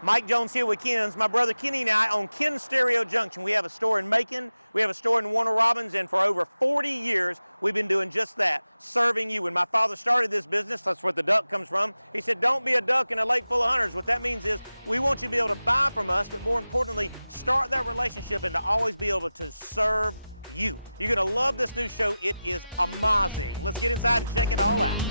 Mike Jones here with Ken's. My brother Kenny and I own Ken's Stereo Junction. We have a store in Macon, we have a store in Warner Robins, and for over 40 years, we've been doing just that, serving you. When my father started this business, that's where the duck comes from, he said, don't be a duck in a lake full of hunters. What that means is we want you to be able to buy from us, but more importantly, start that relationship and to always be able to serve you. You're gonna love this new show. It is amazing. Let's get inside and check it all out.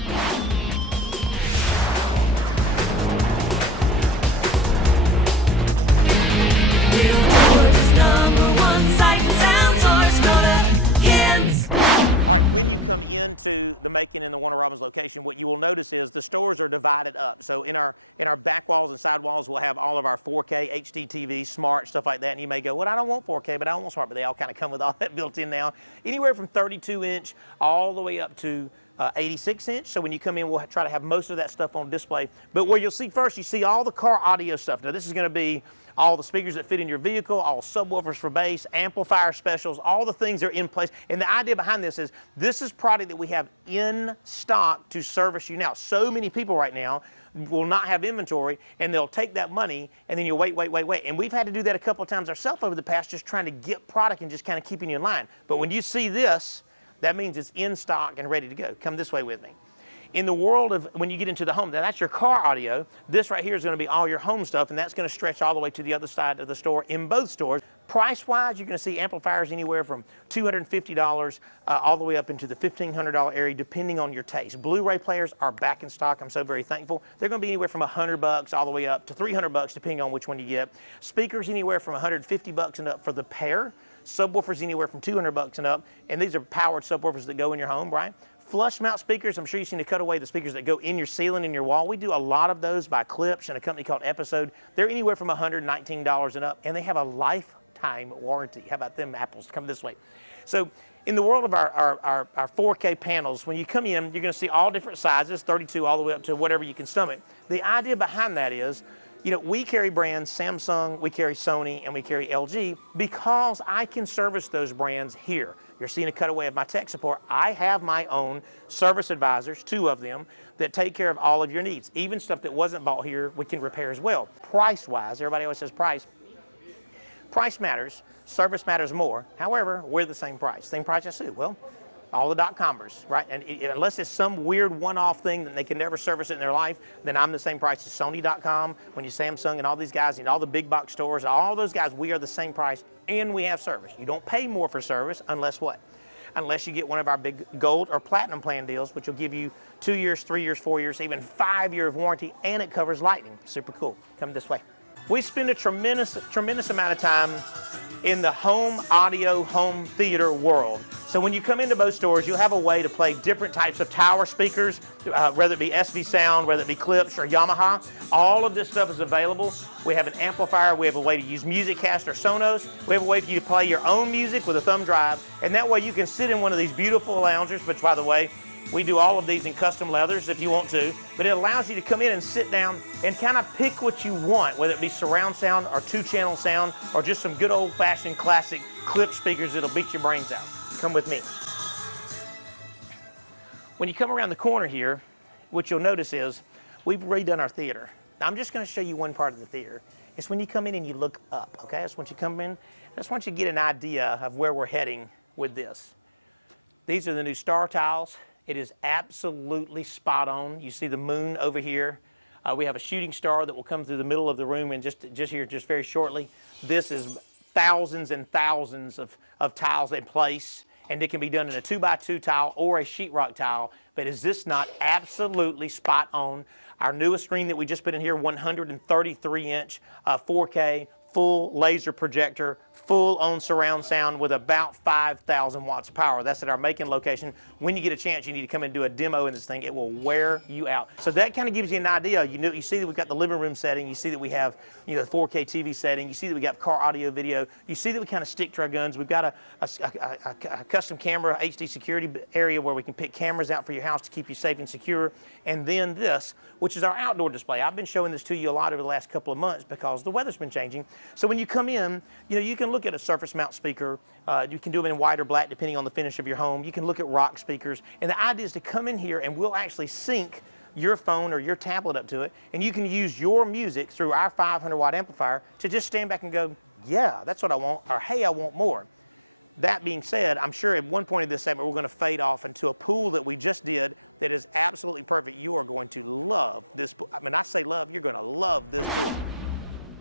All right, when you come into the Macon and the Warner Robins location, what you will notice is the stores are divided up. So in our back walls and side walls, we'll have all of our 4K, HD TV, smart, stuff like that. And you may go, well, I don't want 4K, but I don't want smart, but they all kind of come with all that built in now. Anywhere from 32-inch all the way up to 86-inch. So when you come in, we'll try to have most of that stuff on display. But where you'll see first, you see all the car audio stuff. Now this is gonna be all the speakers that fit in your vehicle, all subwoofers for bass, amplifier specials, all the things are in place. And the idea behind this is product that we have in stock to service you now. So many people right now will not have inventory, and they'll take that money, and then you wait. And we've had to do that a couple of times ourselves over the past, just trying to get product and just kind of keeping you in line. But when you see this, that means it's in stock and ready to go. Come this way with me. In the world of when you get into the home, now that's your car audio. This right here is going to be all your home stuff, and that's going to stretch all the way to the other side of the store in both stores. Price-wise, you're going to see amplifiers anywhere from $250 all the way up into the $1,500 area, depending on your taste. Blu-ray players are back in stock. I'm so very thankful. They're going to be anywhere from $100 all the way up to $300, depending on which one you get. Speakers anywhere from $150 and up for the pair. Subwoofers anywhere from $200 and up, and these are powered subwoofers that go in your home, right? Flush mount speakers, I'm sure you've seen the cutaway, the speakers that go in your ceiling, in your wall. We do a lot of those by Klipsch and a company called Episode. They're anywhere from $119 and up, and they have a lifetime warranty. How about them apples? Come this way. So in the world of our 4K panels, when you come in, you're going to see all different sizes, 32 all the way up to whatever you can stomach. The idea behind that is, you know, we carry brands Samsung, we carry Sony, and we carry LG because I can service those brands here. You're seeing a cutaway of my tech support. I have my own service advisors, 2 of them, that take care of all of your needs. Even stuff that wasn't bought here, we can repair as well. Price-wise, everybody always says price. Price matters, service matters more. However, we're the same price. Same price as who? Well, all the .comers, right? And unless it's some weird one-off thing that they can never service it in their life, then I'm the same price as Sony.com, when you Samsung and all these guys, and all the big box stores, all those guys, we are the same price, and we have service. You don't pay more for service unless what? Unless you get one of our big gold or platinum plan deals, which will give you 2 years, 3 years, 4 years, even 5 years of warranty, and it covers lightning. Super cool. Come this way. We spend a tremendous amount of time in the home audio, home theater world. So when you come into both stores, you'll have a way to play different types of tower speakers, whether it be SV Sound, whether it be Klipsch or Yamaha. All of this stuff is available. We have an amplifier. We have a way to use MusicCast or Sonos. We have a way for you to play your own music with a thumb drive. And that way you can sit in one of these beautiful loungers, which, by the way, we do all of these in custom leathers if you want to, but it allows you to come in and sit down and kind of pick what you want, whether it be surround sound or 2-channel sound or just some good old-fashioned classic Klipsch speakers that'll beat your brains out. Come with me. When you come around the corner here, what you'll notice is we've redone our theater. Now, I'm just going to show you one part of the theater. It's when you come in and you look up, okay? That's once you come in. I just want you to get an idea of where we're heading with this. These are the new star tiles. It is absolutely spot on. You see the moon over here. We have a shooting star that will come through the middle of the room and just very shortly. This is thousands and thousands of tiles in place, and it can be done in a 2x2 tile or a sheetrock tile. But is this not absolutely spot on? Our newest screen that we just put in here, 133-inch 4K, full laser projector, full on surround sound with about 5,000 watts of power. That's at our Macon location. When you get a chance, you need to come and do a demo in this thing. It will wear you out. So that kind of gives you an idea. You see that we've got the living room setting. You see that we have the 4K TV setting. You see that we got car audio video. You see that we kind of stick to our guns. We've got a custom camera HD security area where we can pick cameras out for your house to keep you safe and secure. And then this, which is our outdoor display. I've been showing this to you a lot over the last couple of months because the weather's been changing. So when you come in, you can look at a surface mount speaker. You can do them in white or black depending on the finish of your home. You can look at rock speakers. And the idea is to come in here and we'll actually sync your phone or your tablet up to it, and you can use your music through our 500 watt amplifier to just stand back and go, yeah, that's what I want, or hey, I want more. That being said, I'm sure at one point in this segment, we're going to fade off into a pool that we just did that is absolutely perfect. You are going to love this pool. I mean, I say love, you're going to love this pool.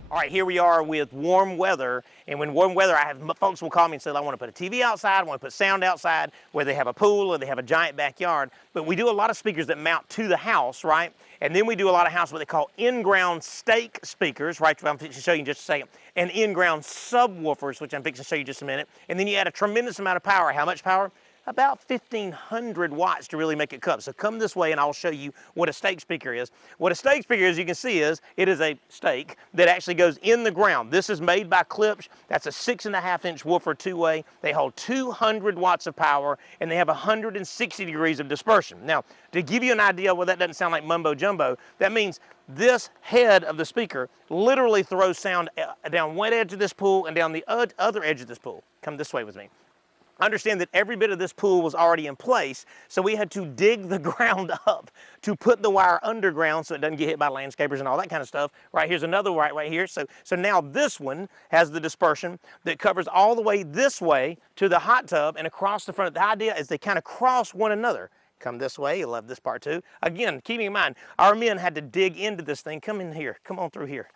All right, here we are with warm weather, and when warm weather, folks will call me and say, I want to put a TV outside, I want to put sound outside, where they have a pool or they have a giant backyard. But we do a lot of speakers that mount to the house, right? And then we do a lot of house what they call in-ground stake speakers, right? I'm fixing to show you in just a second. And in-ground subwoofers, which I'm fixing to show you in just a minute. And then you add a tremendous amount of power. How much power? About 1,500 watts to really make it come. So come this way and I'll show you what a stake speaker is. What a stake speaker, as you can see, is it is a stake that actually goes in the ground. This is made by Klipsch. That's a 6.5-inch woofer two-way. They hold 200 watts of power and they have 160 degrees of dispersion. Now, to give you an idea, well, that doesn't sound like mumbo jumbo, that means this head of the speaker literally throws sound down one edge of this pool and down the other edge of this pool. Come this way with me. Understand that every bit of this pool was already in place, so we had to dig the ground up to put the wire underground so it doesn't get hit by landscapers and all that kind of stuff. Right, here's another right here. So now this one has the dispersion that covers all the way this way to the hot tub and across the front. The idea is they kind of cross one another. Come this way, you'll love this part too. Again, keeping in mind, our men had to dig into this thing. Come in here, come on through here.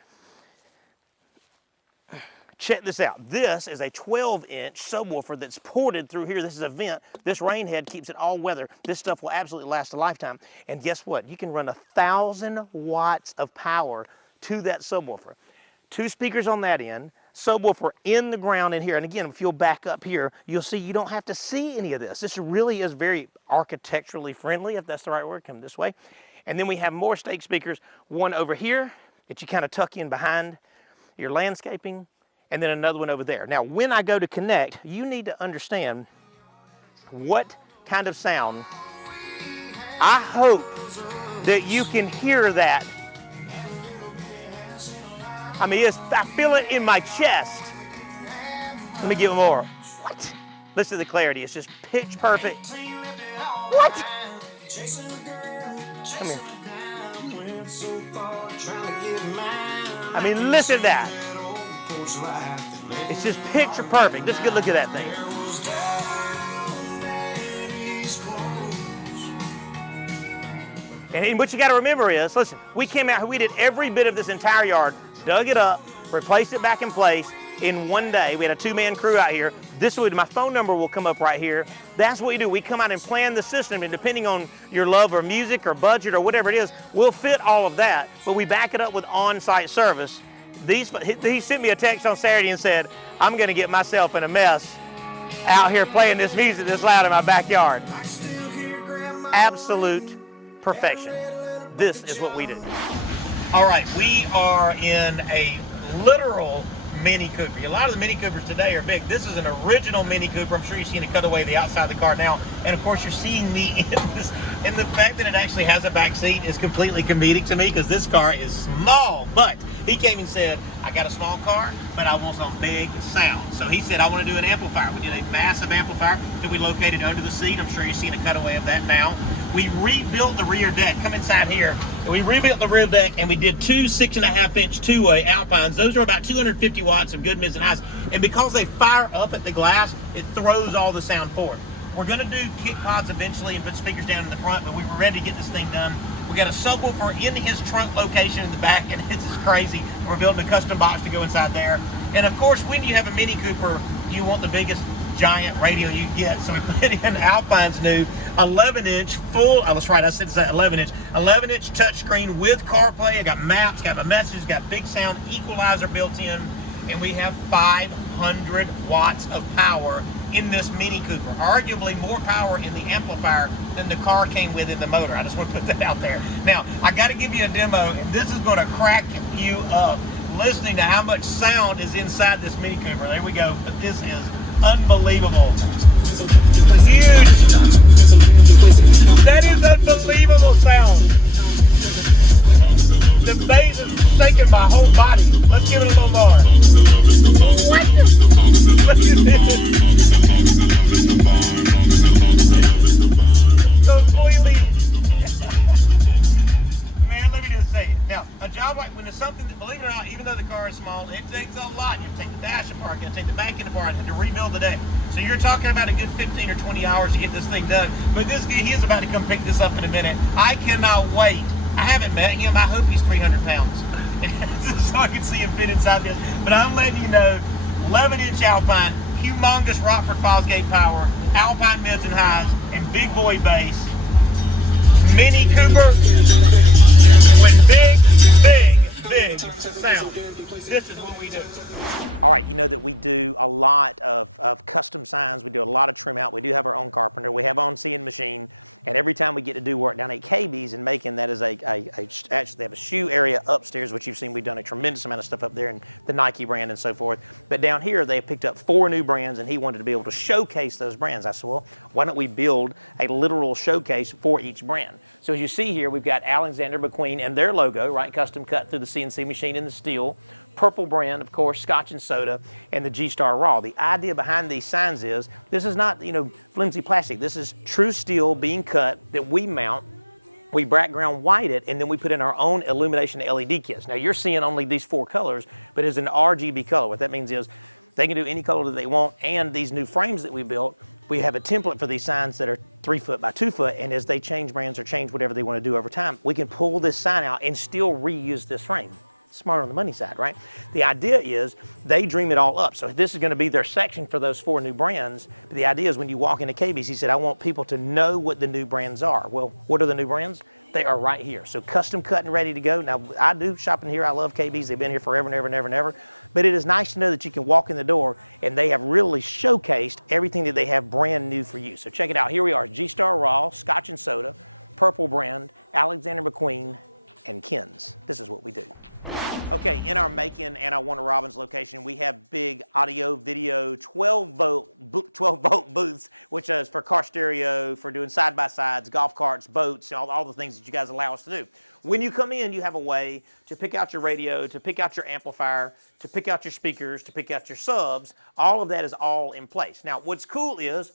Check this out. This is a 12-inch subwoofer that's ported through here. This is a vent. This rain head keeps it all weather. This stuff will absolutely last a lifetime. And guess what? You can run 1,000 watts of power to that subwoofer. 2 speakers on that end, subwoofer in the ground in here. And again, if you'll back up here, you'll see you don't have to see any of this. This really is very architecturally friendly, if that's the right word. Come this way. And then we have more stake speakers, one over here that you kind of tuck in behind your landscaping, and then another one over there. Now, when I go to connect, you need to understand what kind of sound. I hope that you can hear that. I mean, I feel it in my chest. Let me give it more. What? Listen to the clarity. It's just pitch perfect. What? Come here. I mean, listen to that. It's just picture perfect. Just a good look at that thing. And what you got to remember is, listen, we came out, we did every bit of this entire yard, dug it up, replaced it back in place in one day. We had a 2-man crew out here. My phone number will come up right here. That's what we do. We come out and plan the system, and depending on your love or music or budget or whatever it is, we'll fit all of that, but we back it up with on-site service. He sent me a text on Saturday and said, I'm going to get myself in a mess out here playing this music this loud in my backyard. Absolute perfection. This is what we do. All right, we are in a literal Mini Cooper. A lot of the Mini Coopers today are big. This is an original Mini Cooper. I'm sure you've seen it cut away the outside of the car now. And of course, you're seeing me in this. And the fact that it actually has a back seat is completely comedic to me because this car is small. But he came and said, I got a small car, but I want some big sound. So he said, I want to do an amplifier. We did a massive amplifier that we located under the seat. I'm sure you've seen a cutaway of that now. We rebuilt the rear deck. Come inside here. And we rebuilt the rear deck and we did 2 6.5-inch two-way Alpines. Those are about 250 watts of good mids and highs. And because they fire up at the glass, it throws all the sound forward. We're going to do kick pods eventually and put speakers down in the front, but we were ready to get this thing done. We got a subwoofer in his trunk location in the back, and it's just crazy. We're building a custom box to go inside there. And of course, when you have a Mini Cooper, you want the biggest giant radio you can get. So we put in Alpine's new 11-inch full, let's try it, I said it's 11-inch touchscreen with CarPlay. I got maps, got my messages, got big sound equalizer built in, and we have 500 watts of power in this Mini Cooper. Arguably more power in the amplifier than the car came with in the motor. I just want to put that out there. Now, I got to give you a demo, and this is going to crack you up listening to how much sound is inside this Mini Cooper. There we go. This is unbelievable. It's huge. That is unbelievable sound. The bass is shaking my whole body. Let's give it a little more. Look at this. Completely. car is small. It takes a lot. You take the dash apart, you take the back end apart, and to rebuild the deck. So you're talking about a good 15 or 20 hours to get this thing done. But this guy, he is about to come pick this up in a minute. I cannot wait. I haven't met him. I hope he's 300 pounds. So I can see him fit inside this. But I'm letting you know, 11-inch Alpine, humongous Rockford Fosgate power, Alpine mids and highs, and big boy bass. Mini Cooper with big sound. This is what we do. All right, you know that we do a lot of custom signs. We do a lot of trim out. We do have our own carpenter. We have our own CN machine. And every time we get to do work down at KB's in Macon, that is actually they have a shoe area upstairs, which you've seen. We've done a tremendous amount of stuff up there, and the Nike brand and so forth. But down here, they picked up 4 new brands, and he wanted to be able to showcase those brands. I said, well, why don't we build a literal showcase for each brand? So as you see here, we've got Alexander McQueen and their logo, right, custom cut through the CNC machine in the steel. Purple brand, of course, Scotch and Soda, and the G-Star Raw. The idea behind these signs is this is not, flimsy plastic. This is true steel being cut that we mount. We background white it, and then we put in our own illumination LED kits. Now you're seeing only these 4 colors, but it's an RGB color. What that means is they can do any color that they want, and these new frames that we built, we have a template for these signs that are 3 foot by 2 foot, and as they change brands or change whatever they want to do over time, we can pull this sign out and still reuse this frame. Smart on the money side, right? The idea is they dream it all up. So this is going to be their section for those 4 new brands. But the idea is when you walk into KB's, he said, I want people to know what the new brands are. Well, what are the new brands? They are right here. So custom cut and ready to go. Now, I do shopping here. I love KB's. They've been here forever and ever and ever and ever. But it is nice to know that you can walk in the door and they have really showcased everything that they have brand new for you. So check it out. Here we are, G-Star Raw, Scotch and Soda, Purple brand, Alexander McQueen, and Ken's. This is what we do. Okay, in our Macon and our Warner Robins location, we have big audio, video, 12-volt booths, which is for car stereo, for doing side-by-sides, golf carts, boats, all the things that you guys allow us to do. When you come in, you have a way to pick out your radio, to pick out your amplifier, to pick out your speakers, to pick out your subs. All of that is all in place. Now, what's cool is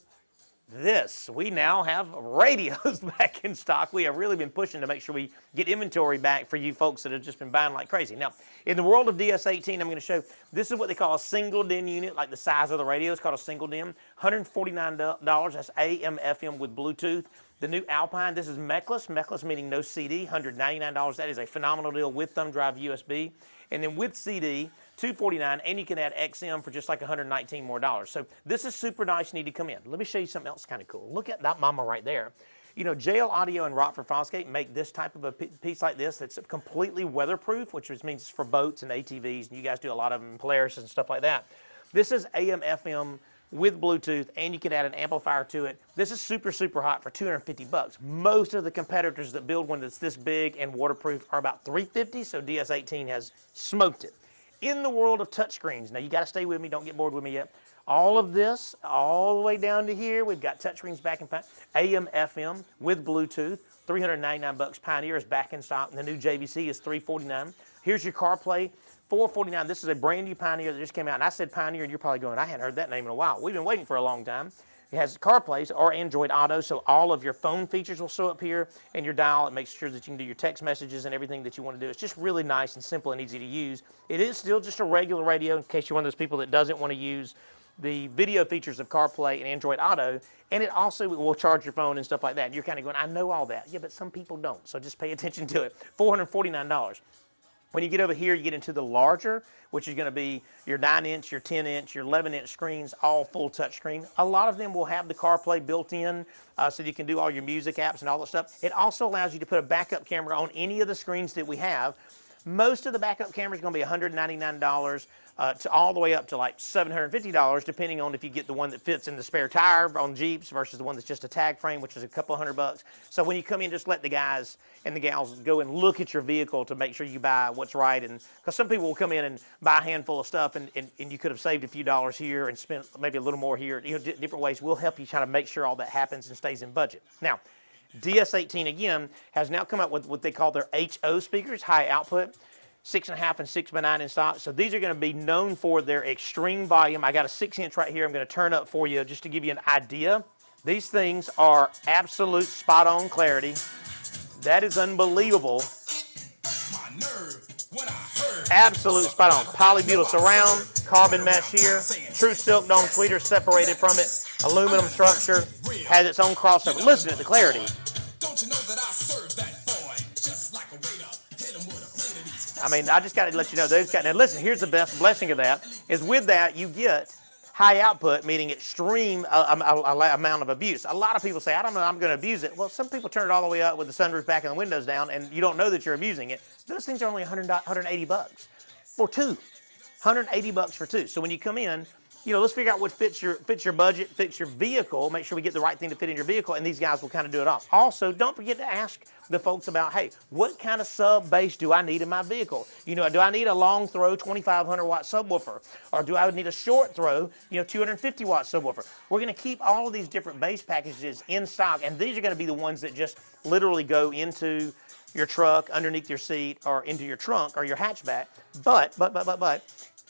we now have radios back in stock. We have really been pushing to make sure we get inventory back for you folks that have just been buying like crazy. Now, in the world of DS18, I'm going to show, this is what they call a single DIN unit, like the size of the radio is called a single DIN. $149, that's AM, FM with Bluetooth. The new Alpine, this is Mechless meaning no CD, $199. That is a phenomenal deal with thumb drive USB. And then with CD, $249, and you can add XM for just like $119 more. So this is super nice. You need to come in. Let me show you something else kind of cool. Look at that mama right there. JL Audio and Rockford Fosgate make this type of a piece like this that's completely weatherproof, which means it's for boats and ATVs, and you guys do a lot of them, Polaris and stuff like that. This is AM, FM with Bluetooth, and you can add an amplifier to it. This is super, super hot for $250. Most of the competitors that build one that's this big and waterproof are about $350, so DS18 has smoked it. In the world of touchscreens, now you got to stay with me, don't get bored with me yet. All of this, all the way down to here, we've got touchscreens back in stock. AM, FM with Bluetooth, $399. Pioneer is back in stock, and the new JVC is $349. Here's your CarPlay, $449. This is a brand new Pioneer that just came out, and I said Pioneer, and you're probably going, I hadn't heard that name in a while. We've been waiting for a long time. It has CarPlay or Android Auto, so all of your phone features will show up here, and your dial. It makes sure that you can do your text messages and everything that you want to do. It's just really nice and simple and easy to use. It is still just a regular radio in case you're one of those people that doesn't want to use the video features of CarPlay and Android Auto, and it also will charge your phone and stuff like that. And you're kind of going, I know all that. Yeah, but some people don't, so just pay attention to it. $449. When you get over here, you get into the larger, which is going to be your 9-inch, your 10-inch, your 11-inch screens, all full touchscreen. A lot of them will have the CarPlay built in, so you can do all your music apps and all that stuff. It also allows you to put a backup camera on any of the screens that we have. Most of the backup cameras are going to be $199 to all the way up to like $750, depending on if you get the one that fits in the spare tire on Jeeps versus the one that's just a tag frame, which is a couple $100. So when you come in, just let the guys and the gals go and look at your vehicle to make sure you buy what's right. And because some people will come in and buy a handful of stuff, and you could have saved a few dollars here and spent maybe a little more here. Different ways. We'll help you try to make sure all that happens and stays in budget. Now, DS18 again has now come up with what they call their HO speakers, high output, 6.5 and 6x9 in stock. So these are going to be known for their extreme volume. I got a 6-inch right here. I'm going to turn up for you just to give you an idea. These things are absolute spot-on clarity. That is unbelievable. My nerve when I heard Absolute spot on. Polybutyl surround, carbon mesh here, true silk dome tweeter separated from it, aluminum structure, has its own crossover. Listen to the clarity. Don't you know that I serve that boy just like a waiter? Hit him with a plate of these. I mean, I just got to let you know those guys. Now listen, here's the best blessing of that is with that you get high output, meaning extreme amount of abuse. A lot of people say, I don't know, I'm going to abuse it. Well, some people turn it all the way up with the sunroof back and the windows down, and you don't know that you're abusing it. Those things are only $180 for two. $180 for two. So when you come in, let's figure out what fits your budget, fits your vehicle, make sure we get the right thing to fit in your vehicle, and these guys will kind of do it all. Also, don't forget to ask the folks about, hey, what kind of sub bass do I need in my vehicle? Do I need a long throw 2,500 watt subwoofer? Or do I need a short throw, 250 watt subwoofer? We're going to keep all of these different bass packages in stock, and these are going to be the ones that just literally go into your truck, underneath your seat, or into your trunk or your hatchback. But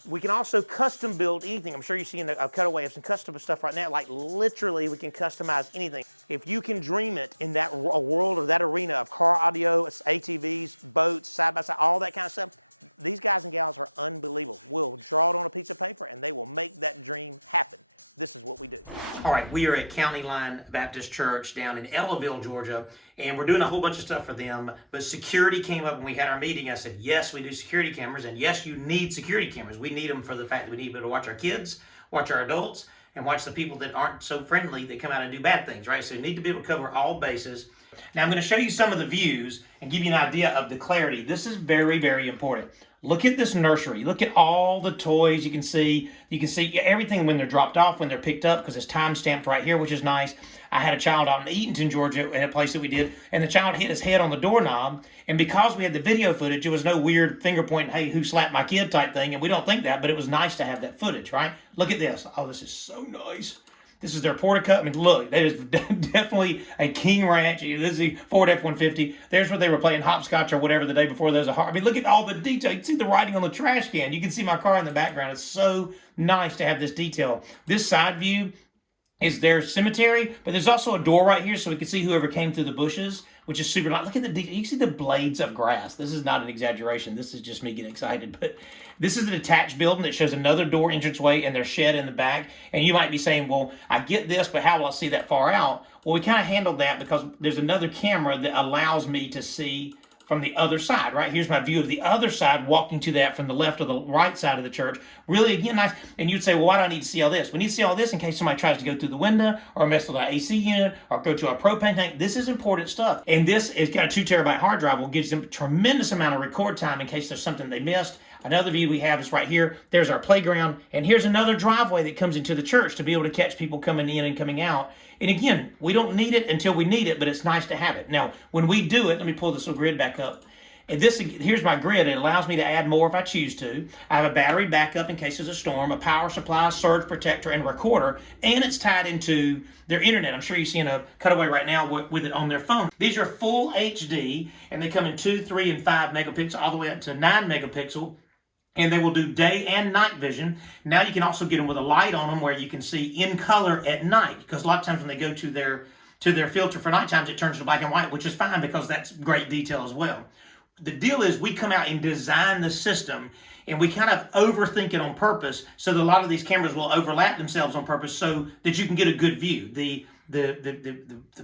we can also custom build anything. I'm sure you're seeing a cutaway of some custom stuff right now. Like literally, we can customize anything. If you can dream it in that world or that arena of car audio, ATVs, boats, side-by-side, all that kind of stuff, these guys and gals are unbelievable. We'll draw it on a piece of paper and they will make that dream happen. This is what we do. All right, we are at County Line Baptist Church down in Ellaville, Georgia, and we're doing a whole bunch of stuff for them, but security came up when we had our meeting. I said, yes, we do security cameras, and yes, you need security cameras. We need them for the fact that we need to be able to watch our kids, watch our adults, and watch the people that aren't so friendly that come out and do bad things, right? So you need to be able to cover all bases. Now I'm going to show you some of the views and give you an idea of the clarity. This is very, very important. Look at this nursery. Look at all the toys you can see. You can see everything when they're dropped off, when they're picked up, because it's time stamped right here, which is nice. I had a child out in Eatonton, Georgia, at a place that we did, and the child hit his head on the doorknob, and because we had the video footage, it was no weird finger pointing, hey, who slapped my kid type thing, and we don't think that, but it was nice to have that footage, right? Look at this. Oh, this is so nice. This is their Porta Cup. I mean, look, that is definitely a King Ranch. This is the Ford F-150. There's where they were playing hopscotch or whatever the day before. I mean, look at all the detail. You can see the writing on the trash can. You can see my car in the background. It's so nice to have this detail. This side view is their cemetery, but there's also a door right here so we can see whoever came through the bushes, which is super nice. Look at the detail. You can see the blades of grass. This is not an exaggeration. This is just me getting excited. But this is an attached building that shows another door entranceway and their shed in the back. And you might be saying, well, I get this, but how will I see that far out? Well, we kind of handled that because there's another camera that allows me to see from the other side, right? Here's my view of the other side, walking to that from the left or the right side of the church. Really, again, nice. And you'd say, well, why do I need to see all this? We need to see all this in case somebody tries to go through the window or mess with our AC unit or go to our propane tank. This is important stuff. And this has got a 2 terabyte hard drive, which gives them a tremendous amount of record time in case there's something they missed. Another view we have is right here. There's our playground. And here's another driveway that comes into the church to be able to catch people coming in and coming out. And again, we don't need it until we need it, but it's nice to have it. Now, when we do it, let me pull this little grid back up. And here's my grid. It allows me to add more if I choose to. I have a battery backup in case there's a storm, a power supply, surge protector, and a recorder, and it's tied into their internet. I'm sure you're seeing a cutaway right now with it on their phone. These are full HD, and they come in 2, 3, and 5 megapixel, all the way up to 9 megapixel. And they will do day and night vision. Now you can also get them with a light on them where you can see in color at night, because a lot of times when they go to their filter for night times, it turns to black and white, which is fine because that's great detail as well. The deal is we come out and design the system, and we kind of overthink it on purpose so that a lot of these cameras will overlap themselves on purpose so that you can get a good view. The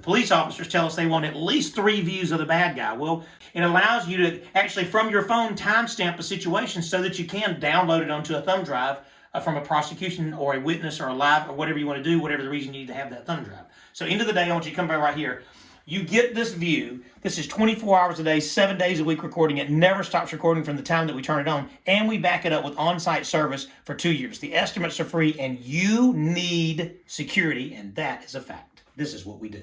police officers tell us they want at least 3 views of the bad guy. Well, it allows you to actually from your phone timestamp a situation so that you can download it onto a thumb drive from a prosecution or a witness or a live or whatever you want to do, whatever the reason you need to have that thumb drive. So end of the day, I want you to come back right here. You get this view. This is 24 hours a day, 7 days a week recording. It never stops recording from the time that we turn it on. And we back it up with on-site service for 2 years. The estimates are free, and you need security, and that is a fact. This is what we do.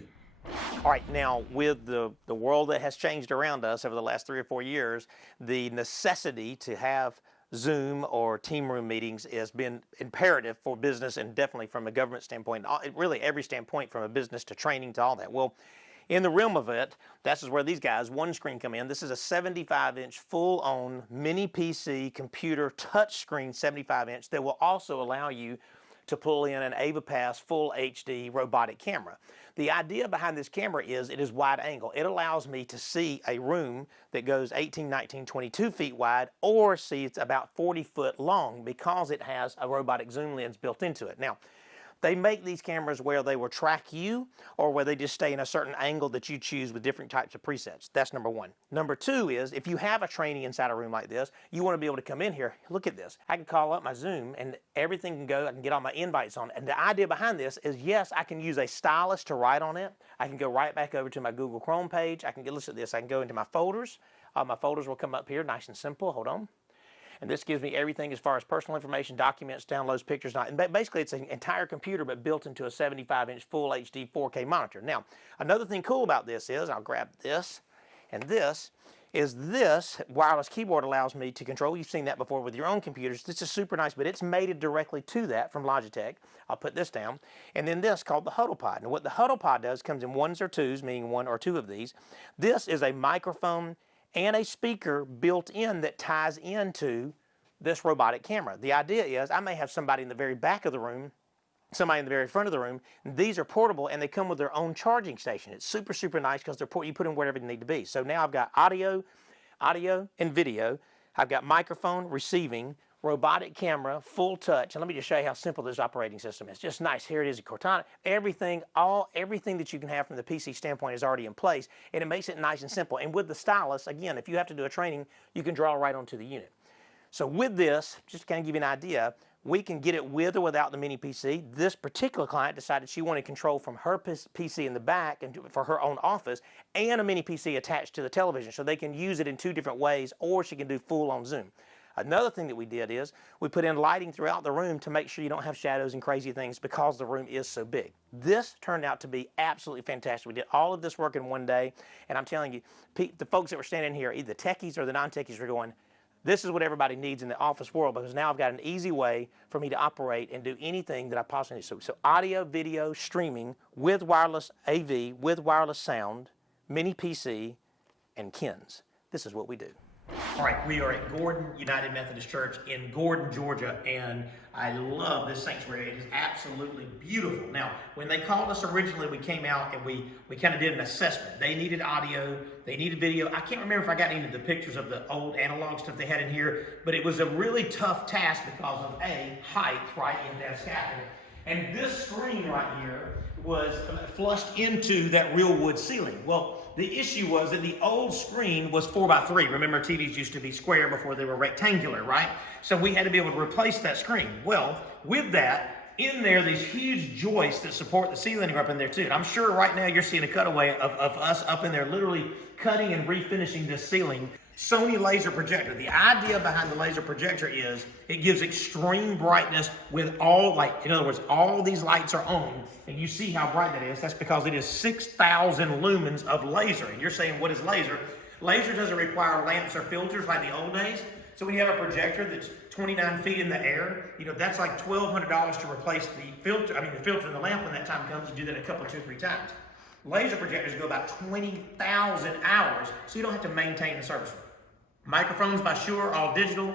All right, now with the world that has changed around us over the last 3 or 4 years, the necessity to have Zoom or team room meetings has been imperative for business and definitely from a government standpoint, really every standpoint from a business to training to all that. Well, in the realm of it, this is where these guys, one screen, come in. This is a 75-inch full-on mini PC computer touchscreen 75-inch that will also allow you to pull in an AvaPass Full HD robotic camera. The idea behind this camera is it is wide angle. It allows me to see a room that goes 18, 19, 22 feet wide, or see it's about 40 foot long because it has a robotic zoom lens built into it. Now, they make these cameras where they will track you or where they just stay in a certain angle that you choose with different types of presets. That's number one. Number two is if you have a training inside a room like this, you want to be able to come in here. Look at this. I can call up my Zoom and everything can go. I can get all my invites on. And the idea behind this is, yes, I can use a stylus to write on it. I can go right back over to my Google Chrome page. I can get, listen to this. I can go into my folders. My folders will come up here nice and simple. Hold on. And this gives me everything as far as personal information, documents, downloads, pictures. And basically, it's an entire computer, but built into a 75-inch Full HD 4K monitor. Now, another thing cool about this is, I'll grab this, and this wireless keyboard allows me to control. You've seen that before with your own computers. This is super nice, but it's mated directly to that from Logitech. I'll put this down. And then this called the HuddlePod. And what the HuddlePod does comes in ones or twos, meaning one or two of these. This is a microphone and a speaker built in that ties into this robotic camera. The idea is I may have somebody in the very back of the room, somebody in the very front of the room. These are portable and they come with their own charging station. It's super, super nice because you put them wherever you need to be. So now I've got audio and video. I've got microphone, receiving, robotic camera, full touch. And let me just show you how simple this operating system is. Just nice. Here it is, Cortana. Everything that you can have from the PC standpoint is already in place, and it makes it nice and simple. And with the stylus, again, if you have to do a training, you can draw right onto the unit. So with this, just to kind of give you an idea, we can get it with or without the mini PC. This particular client decided she wanted control from her PC in the back and for her own office, and a mini PC attached to the television, so they can use it in two different ways, or she can do full on Zoom. Another thing that we did is we put in lighting throughout the room to make sure you don't have shadows and crazy things because the room is so big. This turned out to be absolutely fantastic. We did all of this work in one day, and I'm telling you, the folks that were standing here, either the techies or the non-techies, were going, this is what everybody needs in the office world, because now I've got an easy way for me to operate and do anything that I possibly need. So audio, video, streaming with wireless AV, with wireless sound, mini PC, and KENS. This is what we do. All right, we are at Gordon United Methodist Church in Gordon, Georgia, and I love this sanctuary. It is absolutely beautiful. Now, when they called us originally, we came out and we kind of did an assessment. They needed audio, they needed video. I can't remember if I got any of the pictures of the old analog stuff they had in here, but it was a really tough task because of height, right, in that scaffold. And this screen right here was flushed into that real wood ceiling. Well, the issue was that the old screen was 4x3. Remember, TVs used to be square before they were rectangular, right? So we had to be able to replace that screen. Well, with that, in there, these huge joists that support the ceiling are up in there too. And I'm sure right now you're seeing a cutaway of us up in there literally cutting and refinishing this ceiling. Sony laser projector. The idea behind the laser projector is it gives extreme brightness with all, in other words, all these lights are on, and you see how bright that is. That's because it is 6,000 lumens of laser. And you're saying, what is laser? Laser doesn't require lamps or filters like the old days. So when you have a projector that's 29 feet in the air, that's like $1,200 to replace the filter. The filter and the lamp when that time comes. You do that a couple, 2 or 3 times. Laser projectors go about 20,000 hours, so you don't have to maintain the service. Microphones by Shure, all digital.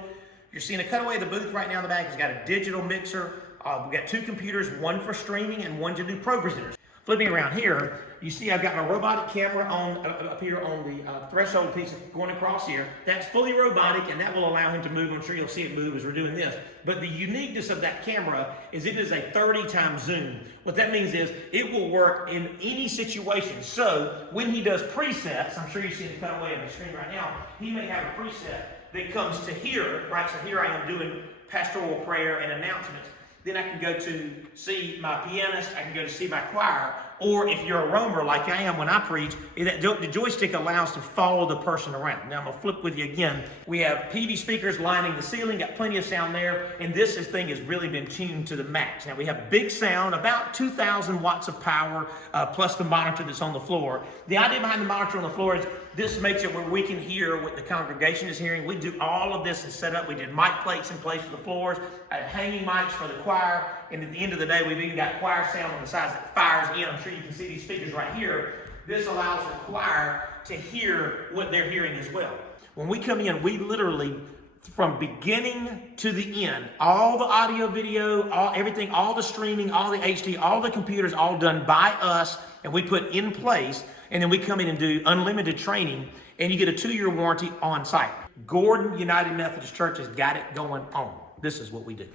You're seeing a cutaway of the booth right now in the back. It's got a digital mixer. We've got 2 computers, one for streaming and one to do pro presenters. Flipping around here, you see I've got my robotic camera on up here on the threshold piece going across here. That's fully robotic, and that will allow him to move. I'm sure you'll see it move as we're doing this. But the uniqueness of that camera is it is a 30 times zoom. What that means is it will work in any situation. So when he does presets, I'm sure you see the cutaway on the screen right now, he may have a preset that comes to here, right? So here I am doing pastoral prayer and announcements. Then I can go to see my pianist, I can go to see my choir, or if you're a roamer like I am when I preach, the joystick allows to follow the person around. Now I'm going to flip with you again. We have PD speakers lining the ceiling, got plenty of sound there, and this thing has really been tuned to the max. Now we have big sound, about 2,000 watts of power, plus the monitor that's on the floor. The idea behind the monitor on the floor is this makes it where we can hear what the congregation is hearing. We do all of this and set up. We did mic plates in place for the floors, hanging mics for the choir, and at the end of the day, we've even got choir sound on the sides that fires in. I'm sure you can see these speakers right here. This allows the choir to hear what they're hearing as well. When we come in, we literally from beginning to the end. All the audio, video, everything, all the streaming, all the HD, all the computers, all done by us, and we put in place, and then we come in and do unlimited training, and you get a 2-year warranty on site. Gordon United Methodist Church has got it going on. This is what we do.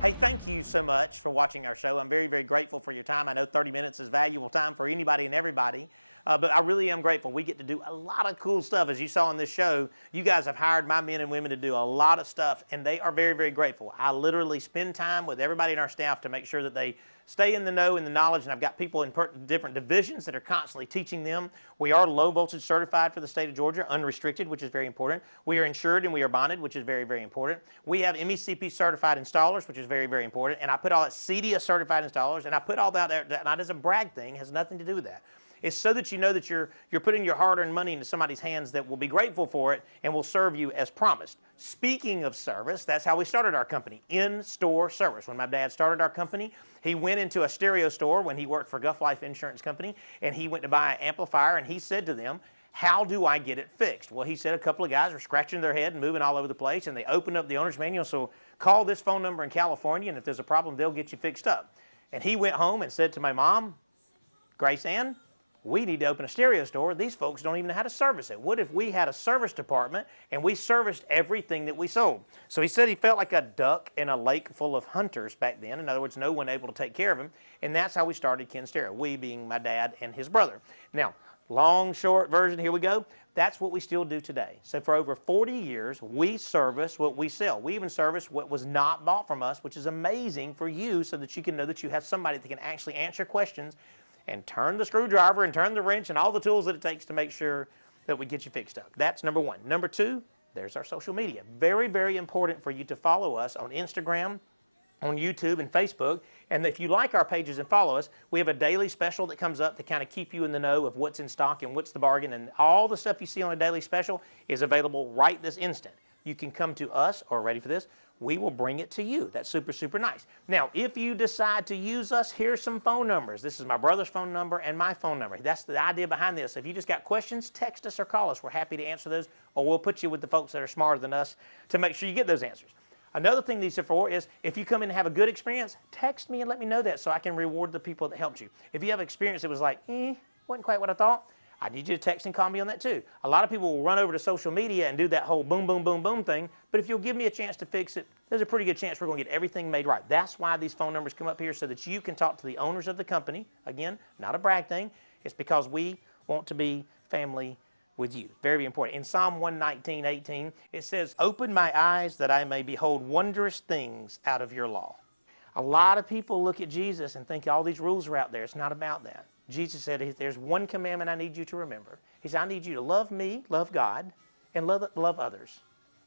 Hey, thank you so much for watching our show. I'm very, very grateful for your time. I know 30 minutes is valuable time for anybody and everybody. But I really am grateful. We get to do a lot of cool stuff. As you saw in this show, you guys have hired my men and women to do a lot of stuff, and they are very, very grateful. I literally spend time with everybody in our staff to make sure that they stay in the know and the knowledge, and I've got people in different divisions that are constantly teaching them. We are low voltage certified for the state of Georgia, unrestricted, which is very important. We are insured and we are bonded, which is very, very important. We have MECP certified installers, which is very, very important, and I put all that CEDIA certified installers, and I put all that there, not as a brag thing, has nothing to do with that. It's so that you know that you're putting your hard-earned money into somebody's hands that will be grateful for it and will serve you as promised. Speaking of service, that's how we started our company, in-store service. When my dad started our company, he went into a stereo store when he worked for Guff Life Insurance Company, and he went to buy an amplifier, and he said to them, how do I get it fixed? Well, he said a couple of guys were scratching their head and moving all over the place, and they opened up the owner's manual, so call this phone number in California, and if there's a problem, they'll get you fixed up. And he went home and said to my mom, Grace Ann, we need to open a stereo store. These folks don't even know how to service it. What if we had a service department and we serviced everything that we sold? So he said he felt like a duck in a lake full of hunters back then. In other words, no one able to take care of him. And that's how we started Ken Stereo, we being my dad and his brother. Now, long, short version, here we go. That's what we still do today. So for over 40 years, we service what we sell. We even service what was not bought from us, which is amazing for you so that you can know that you have somebody that can actually answer questions and turn the screwdriver and turn the wrench and all the tools that it takes to make sure that we get you fixed up. That's number one. Number two, there's our social media. Very, very important for you to follow us on Instagram, on YouTube and Facebook. And if you like our pages and follow us, we have a daily special that comes up to kind of keep you in the know of what's in stock and what's the bargain. And all the stuff you see on a daily special is available right this instant. You can come to us, or ready for this, we will bring it to you. That's super, super nice. Now, if you decide to use us, here's some phone numbers. This is my brother's phone number and my phone number. That's the idea behind this. If you just got questions, text us or call us. We're happy to answer those, or we'll put you with the folks that are smarter than us to make sure you get those answers. Another thing these are for is if you come in and have a good experience, text me and let me know that so I can reward the people that helped you. If you have an experience that was like, wasn't quite what I thought, I need you to text and call me on that too. A lot of people will run over to social media and do that whole boom, boom, boom, boom thing, but if you'll give me a chance to fix it, there's a pretty good chance we're going to get everything made right. That's why these phone numbers come up here, so that you can talk to the owners of the company. Again, not a brag thing. It's because we want to be family with you. Very important. In Psalm 119:18, it says, open my eyes that I may behold wondrous things out of your law. A lot of people look at Jesus and think all these rules are out there. It's not about that. Jesus said, there's one commandment I need you to remember. He said, I need you to love me, love God, and love others.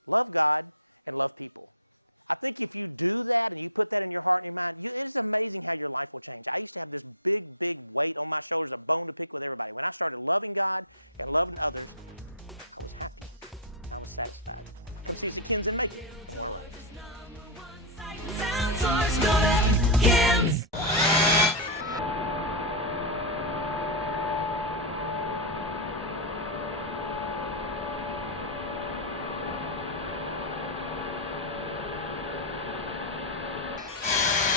Love God and love people. I think if you do that and you put that in your heart and your mind, it is amazing how your life will change. I used to have this big, big weight on my shoulders, a bone to pick with everybody. When I started loving God and loving others, I was happy. I was satisfied. Come see us at Ken's in Macon in Warner Robins.